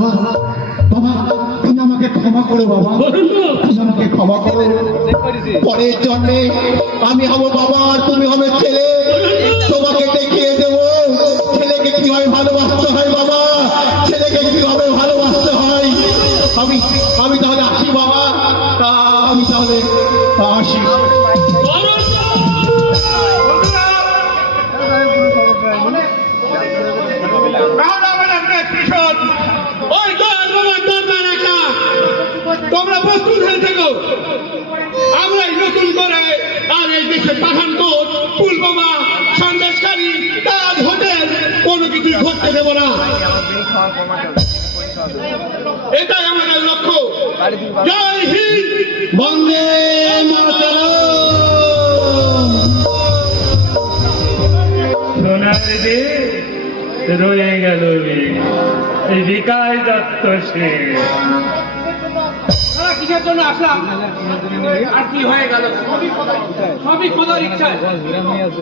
বাবা বাবা তুমি আমাকে ক্ষমা করো বাবা, তুমি আমাকে ক্ষমা করো। পরের জন্মে আমি হব বাবা আর তুমি হবে ছেলে, তোমাকে দেখিয়ে দেবো ছেলেকে কিভাবে ভালোবাসতে হয় বাবা, ছেলেকে কিভাবে ভালোবাসতে হয়। আমি আমি তাহলে আসি বাবা, আমি তাহলে আসি। তোমরা প্রস্তুত হয়ে থাকো, আমরা নতুন করে আর এই দেশে পাঠানকোট, পুলবামা, সন্দেশকারী, তাজ হোটেল কোনো কিছু ঘটতে দেব না। এটাই আমাদের লক্ষ্য। জয় হিন্দ, বন্দে মাতরম। সোনার দে রয়ে গেল রে এই বিকাশ দত্ত সে। কিসের জন্য আসলাম আর কি হয়ে গেল, সবই খোদার ইচ্ছা।